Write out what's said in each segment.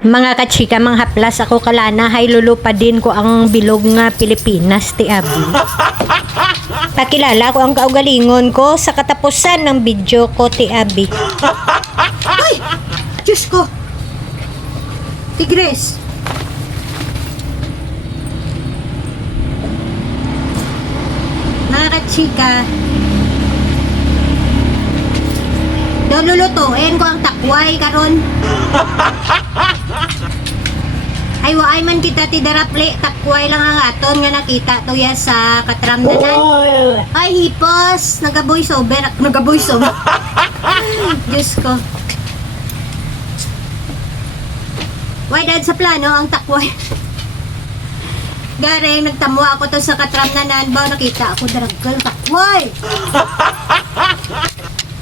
Mga kachika, mga haplas, ako kalana, hay lulupa din ko ang bilog nga Pilipinas, ti Abi. Pakilala ko ang kaugalingon ko sa katapusan ng video ko, ti Abi. Ay! Diyos ko! Tigres! Mga kachika, lulutuin ko ang takway karon. Ay waay man kita ti daraple, takway lang ang aton nga nakita to ya sa katramdanan. Ay hipos, nag-voice over. Diyos ko. Why dad sa plano ang takway? Garing nagtamo ako to sa katramdanan ba nakita ako daragal takway.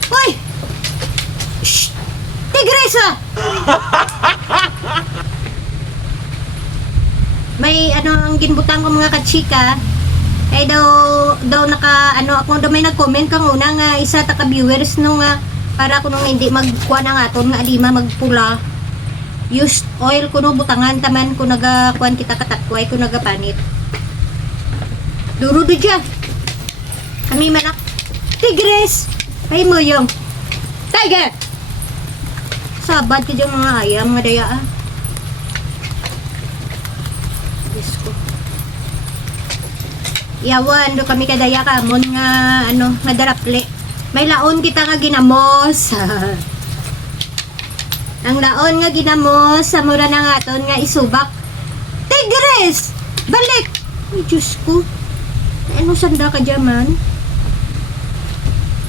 Hoy! Shh! Tigresa! May ano ang ginbutang ko mga kachika ay daw naka ano ako daw may nag-comment kang una nga isa ta ka viewers no nga para kuno hindi magkuha na aton nga alima magpula used oil kuno butangan taman ko nagakuan kita katakway ko nagapanit duro do dyan kami manak tigres ay mo yung tiger sabad ka dyan mga ayam nga daya ah. Diyos ko. Yawan, do kami kadaya kamon nga, ano, nga daraple. May laon kita nga ginamos. Ang laon nga ginamos, sa mura na nga ton nga isubak. Tigres! Balik! Ay, Diyos ko. Ano sanda ka dyan man?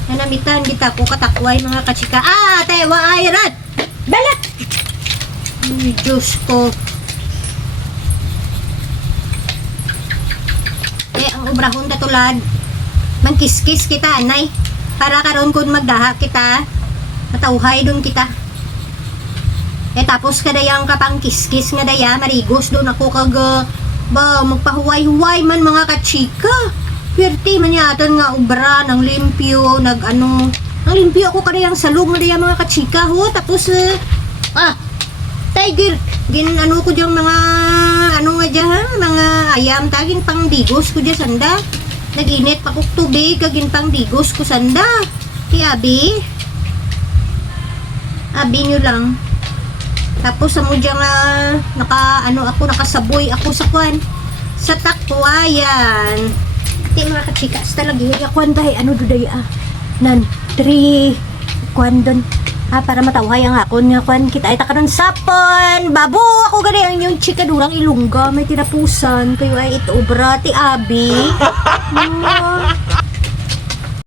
Nanamitan, kita ko katakway mga kachika. Ah, tewa ayrat! Balik! Ay, Diyos ko. Ang obrahon datulad mangkiskis kita anay para karon kun magdaha kita matauhay dun kita tapos kadayang kapang kiskis nga daya marigos dun ako kag ba magpahuway-huway man mga kachika pirti man yatan nga obra ng limpyo nag ano ang limpyo ako kadayang salog nga daya mga kachika ho tapos tiger gin ano ko diyang mga ano nga dyan mga ayam tagin pang digos ko dyan sanda naginit pa kong tubig kagin pang digos ko sanda ti abi nyo lang tapos sa mo dyan naka ano ako nakasaboy ako sa kwan sa takwayan ti mga kachikas talaga yung kwan dahi ano duday nan 3 kwan doon para matawhay ang akon nga kwan kita ay takaron sapon babo ako gani ang yung chika durang ilungga may tinapusan kayo ay ito obra ti abi